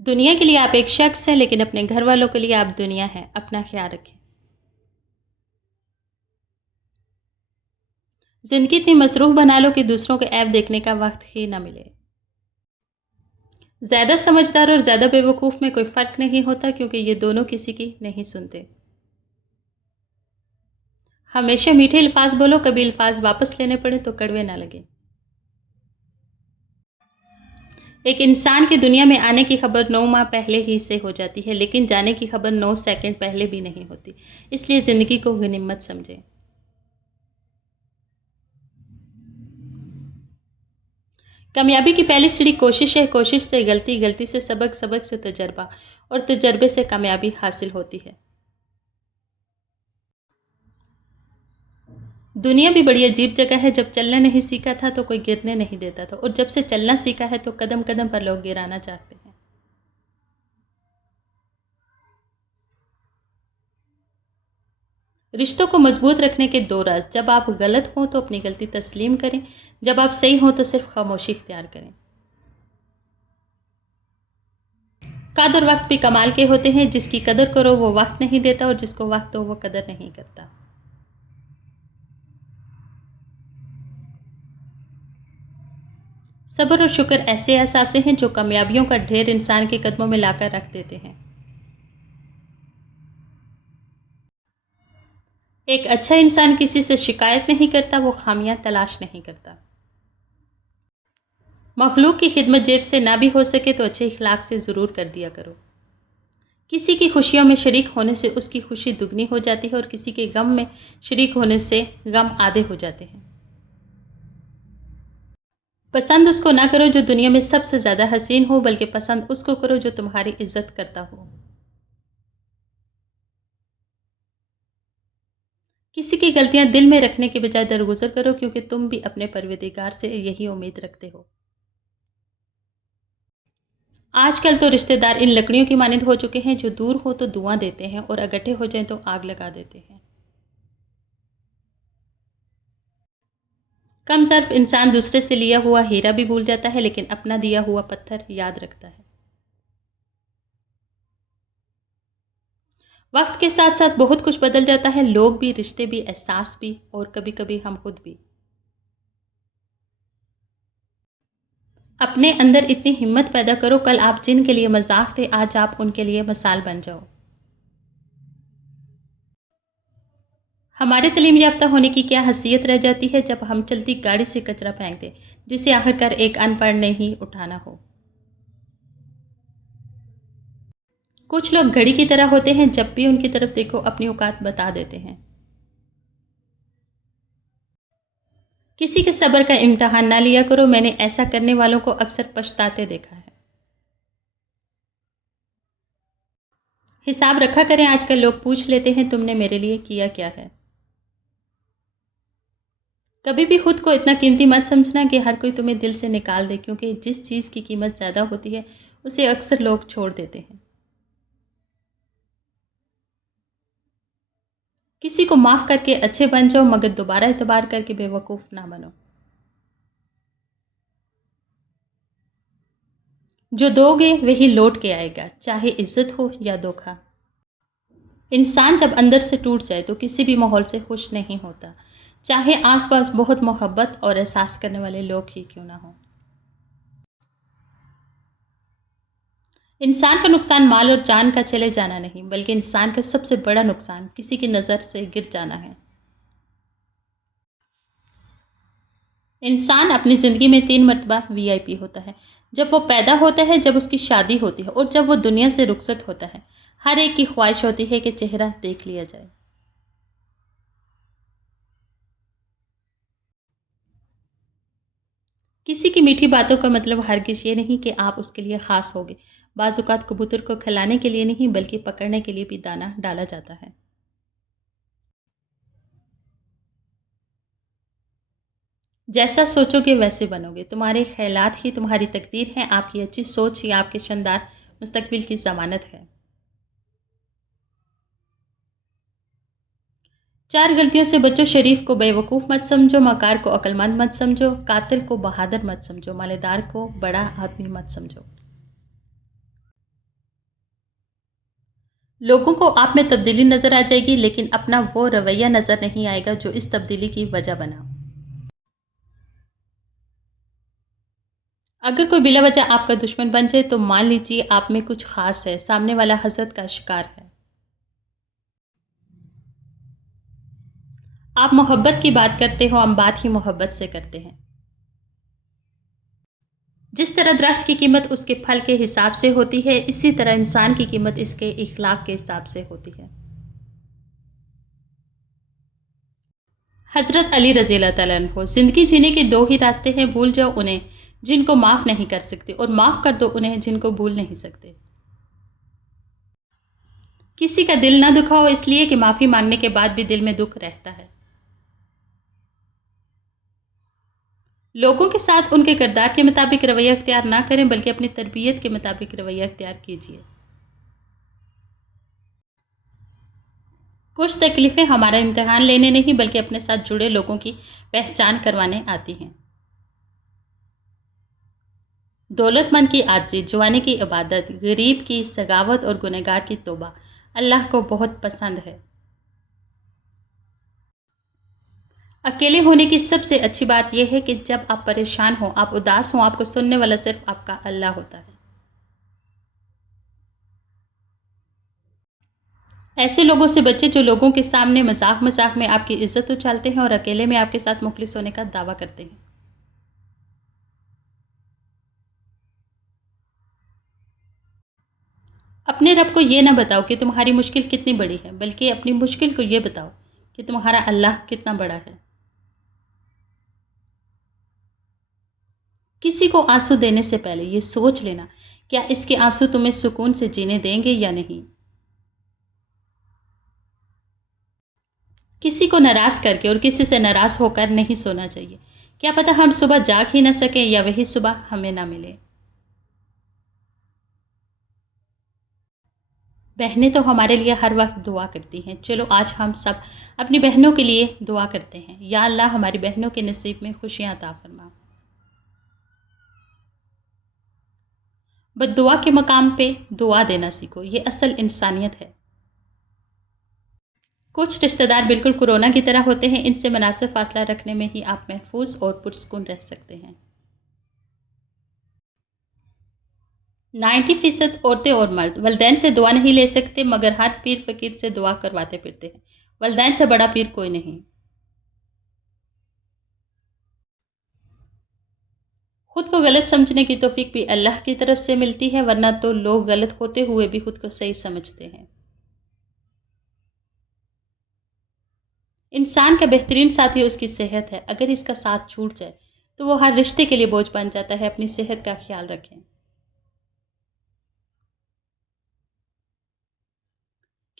दुनिया के लिए आप एक शख्स हैं, लेकिन अपने घर वालों के लिए आप दुनिया हैं। अपना ख्याल रखें। ज़िंदगी इतनी मसरूफ़ बना लो कि दूसरों के ऐब देखने का वक्त ही ना मिले। ज़्यादा समझदार और ज़्यादा बेवकूफ़ में कोई फ़र्क नहीं होता, क्योंकि ये दोनों किसी की नहीं सुनते। हमेशा मीठे अल्फाज बोलो, कभी अल्फाज वापस लेने पड़े तो कड़वे ना लगे। एक इंसान की दुनिया में आने की खबर 9 माह पहले ही से हो जाती है, लेकिन जाने की खबर 9 सेकंड पहले भी नहीं होती। इसलिए ज़िंदगी को गनीमत समझें। कामयाबी की पहली सीढ़ी कोशिश है, कोशिश से गलती, गलती से सबक, सबक से तजर्बा और तजर्बे से कामयाबी हासिल होती है। दुनिया भी बड़ी अजीब जगह है। जब चलना नहीं सीखा था तो कोई गिरने नहीं देता था, और जब से चलना सीखा है तो कदम कदम पर लोग गिराना चाहते हैं। रिश्तों को मजबूत रखने के दो राज: जब आप गलत हों तो अपनी गलती तस्लीम करें, जब आप सही हों तो सिर्फ खामोशी इख्तियार करें। कदर वक्त भी कमाल के होते हैं। जिसकी कदर करो वो वक्त नहीं देता, और जिसको वक्त दो वो कदर नहीं करता। सब्र और शुक्र ऐसे एहसासे हैं जो कामयाबियों का ढेर इंसान के कदमों में लाकर रख देते हैं। एक अच्छा इंसान किसी से शिकायत नहीं करता, वो खामियां तलाश नहीं करता। मखलूक की खिदमत जेब से ना भी हो सके तो अच्छे इखलाक से ज़रूर कर दिया करो। किसी की खुशियों में शरीक होने से उसकी खुशी दुगनी हो जाती है, और किसी के गम में शरीक होने से गम आधे हो जाते हैं। पसंद उसको ना करो जो दुनिया में सबसे ज़्यादा हसीन हो, बल्कि पसंद उसको करो जो तुम्हारी इज्जत करता हो। किसी की गलतियां दिल में रखने के बजाय दरगुजर करो, क्योंकि तुम भी अपने परवरदिगार से यही उम्मीद रखते हो। आजकल तो रिश्तेदार इन लकड़ियों की मानंद हो चुके हैं, जो दूर हो तो धुआं देते हैं और इकट्ठे हो जाएं तो आग लगा देते हैं। कम सर्फ इंसान दूसरे से लिया हुआ हीरा भी भूल जाता है, लेकिन अपना दिया हुआ पत्थर याद रखता है। वक्त के साथ साथ बहुत कुछ बदल जाता है, लोग भी, रिश्ते भी, एहसास भी, और कभी कभी हम खुद भी। अपने अंदर इतनी हिम्मत पैदा करो, कल आप जिनके लिए मजाक थे आज आप उनके लिए मिसाल बन जाओ। हमारे तालीम याफ्ता होने की क्या हैसियत रह जाती है जब हम चलती गाड़ी से कचरा फेंक दें, जिसे आखिरकार एक अनपढ़ ने ही उठाना हो। कुछ लोग घड़ी की तरह होते हैं, जब भी उनकी तरफ देखो अपनी औकात बता देते हैं। किसी के सब्र का इम्तिहान ना लिया करो, मैंने ऐसा करने वालों को अक्सर पछताते देखा है। हिसाब रखा करें, आजकल लोग पूछ लेते हैं तुमने मेरे लिए किया क्या है। कभी भी खुद को इतना कीमती मत समझना कि हर कोई तुम्हें दिल से निकाल दे, क्योंकि जिस चीज़ की कीमत ज़्यादा होती है उसे अक्सर लोग छोड़ देते हैं। किसी को माफ़ करके अच्छे बन जाओ, मगर दोबारा एतबार करके बेवकूफ़ ना बनो। जो दोगे वही लौट के आएगा, चाहे इज्जत हो या धोखा। इंसान जब अंदर से टूट जाए तो किसी भी माहौल से खुश नहीं होता, चाहे आसपास बहुत मोहब्बत और एहसास करने वाले लोग ही क्यों ना हो। इंसान का नुकसान माल और जान का चले जाना नहीं, बल्कि इंसान का सबसे बड़ा नुकसान किसी की नज़र से गिर जाना है। इंसान अपनी ज़िंदगी में 3 मरतबा वीआईपी होता है: जब वो पैदा होता है, जब उसकी शादी होती है, और जब वो दुनिया से रुखसत होता है। हर एक की ख्वाहिश होती है कि चेहरा देख लिया जाए। किसी की मीठी बातों का मतलब हरगिज़ ये नहीं कि आप उसके लिए ख़ास होगे। बाज़ औक़ात कबूतर को खिलाने के लिए नहीं, बल्कि पकड़ने के लिए भी दाना डाला जाता है। जैसा सोचोगे वैसे बनोगे। तुम्हारे ख़यालात ही तुम्हारी तकदीर हैं। आपकी अच्छी सोच ही आपके शानदार मुस्तक़बिल की ज़मानत है। 4 गलतियों से बचो: शरीफ को बेवकूफ़ मत समझो, मकार को अक्लमंद मत समझो, कातिल को बहादुर मत समझो, मालेदार को बड़ा आदमी मत समझो। लोगों को आप में तब्दीली नज़र आ जाएगी, लेकिन अपना वो रवैया नज़र नहीं आएगा जो इस तब्दीली की वजह बना। अगर कोई बिला वजह आपका दुश्मन बन जाए तो मान लीजिए आप में कुछ ख़ास है, सामने वाला हसद का शिकार है। आप मोहब्बत की बात करते हो, हम बात ही मोहब्बत से करते हैं। जिस तरह दरख्त की कीमत उसके फल के हिसाब से होती है, इसी तरह इंसान की कीमत इसके इखलाक के हिसाब से होती है। हज़रत अली रज़ी अल्लाह तआला अन्हु, ज़िंदगी जीने के दो ही रास्ते हैं, भूल जाओ उन्हें जिनको माफ़ नहीं कर सकते, और माफ़ कर दो उन्हें जिनको भूल नहीं सकते। किसी का दिल ना दुखाओ इसलिए कि माफ़ी मांगने के बाद भी दिल में दुख रहता है। लोगों के साथ उनके किरदार के मुताबिक रवैया अख्तियार ना करें, बल्कि अपनी तरबियत के मुताबिक रवैया अख्तियार कीजिए। कुछ तकलीफ़ें हमारा इम्तिहान लेने नहीं, बल्कि अपने साथ जुड़े लोगों की पहचान करवाने आती हैं। दौलतमंद की आजिज़ी, जवानी की इबादत, गरीब की सगावत और गुनहगार की तौबा अल्लाह को बहुत पसंद है। अकेले होने की सबसे अच्छी बात यह है कि जब आप परेशान हो, आप उदास हो, आपको सुनने वाला सिर्फ आपका अल्लाह होता है। ऐसे लोगों से बचें जो लोगों के सामने मजाक मजाक में आपकी इज्जत उछालते हैं और अकेले में आपके साथ मुखलिस होने का दावा करते हैं। अपने रब को ये ना बताओ कि तुम्हारी मुश्किल कितनी बड़ी है, बल्कि अपनी मुश्किल को ये बताओ कि तुम्हारा अल्लाह कितना बड़ा है। किसी को आंसू देने से पहले ये सोच लेना, क्या इसके आंसू तुम्हें सुकून से जीने देंगे या नहीं। किसी को नाराज़ करके और किसी से नाराज़ होकर नहीं सोना चाहिए। क्या पता हम सुबह जाग ही ना सकें या वही सुबह हमें ना मिले। बहनें तो हमारे लिए हर वक्त दुआ करती हैं। चलो आज हम सब अपनी बहनों के लिए दुआ करते हैं। या अल्लाह हमारी बहनों के नसीब में खुशियाँ अता फरमा। बद्दुआ के मकाम पे दुआ देना सीखो, ये असल इंसानियत है। कुछ रिश्तेदार बिल्कुल कोरोना की तरह होते हैं, इनसे मुनासिब फासला रखने में ही आप महफूज और पुरसकून रह सकते हैं। 90% औरतें और मर्द वलदैन से दुआ नहीं ले सकते, मगर हर पीर फकीर से दुआ करवाते फिरते हैं। वलदैन से बड़ा पीर कोई नहीं। खुद को गलत समझने की तौफीक भी अल्लाह की तरफ से मिलती है, वरना तो लोग गलत होते हुए भी खुद को सही समझते हैं। इंसान का बेहतरीन साथी उसकी सेहत है। अगर इसका साथ छूट जाए तो वो हर रिश्ते के लिए बोझ बन जाता है। अपनी सेहत का ख्याल रखें।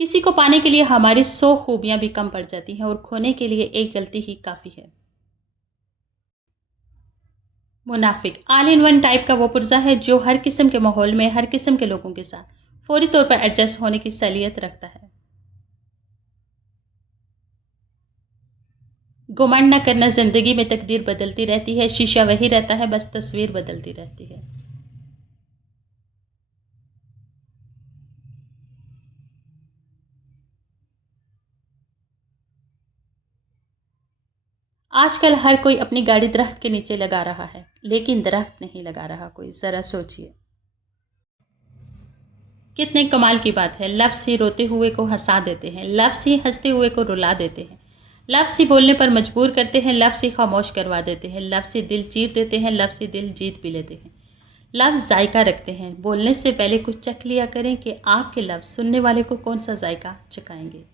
किसी को पाने के लिए हमारी 100 खूबियां भी कम पड़ जाती हैं, और खोने के लिए एक गलती ही काफ़ी है। मुनाफिक ऑल इन वन टाइप का वो पुर्जा है जो हर किस्म के माहौल में हर किस्म के लोगों के साथ फौरी तौर पर एडजस्ट होने की सलीयत रखता है। घुमंड न करना, ज़िंदगी में तकदीर बदलती रहती है, शीशा वही रहता है, बस तस्वीर बदलती रहती है। आजकल हर कोई अपनी गाड़ी दरख्त के नीचे लगा रहा है, लेकिन दरख्त नहीं लगा रहा कोई। ज़रा सोचिए। कितने कमाल की बात है। लफ्ज़ ही रोते हुए को हंसा देते हैं, लफ्ज़ ही हंसते हुए को रुला देते हैं, लफ्ज़ ही बोलने पर मजबूर करते हैं, लफ्ज़ ही खामोश करवा देते हैं, लफ्ज़ ही दिल चीर देते हैं, लफ्ज़ ही दिल जीत भी लेते हैं। लफ्ज़ जायका रखते हैं। बोलने से पहले कुछ चख लिया करें कि आपके लफ्ज़ सुनने वाले को कौन सा जायका चखाएंगे।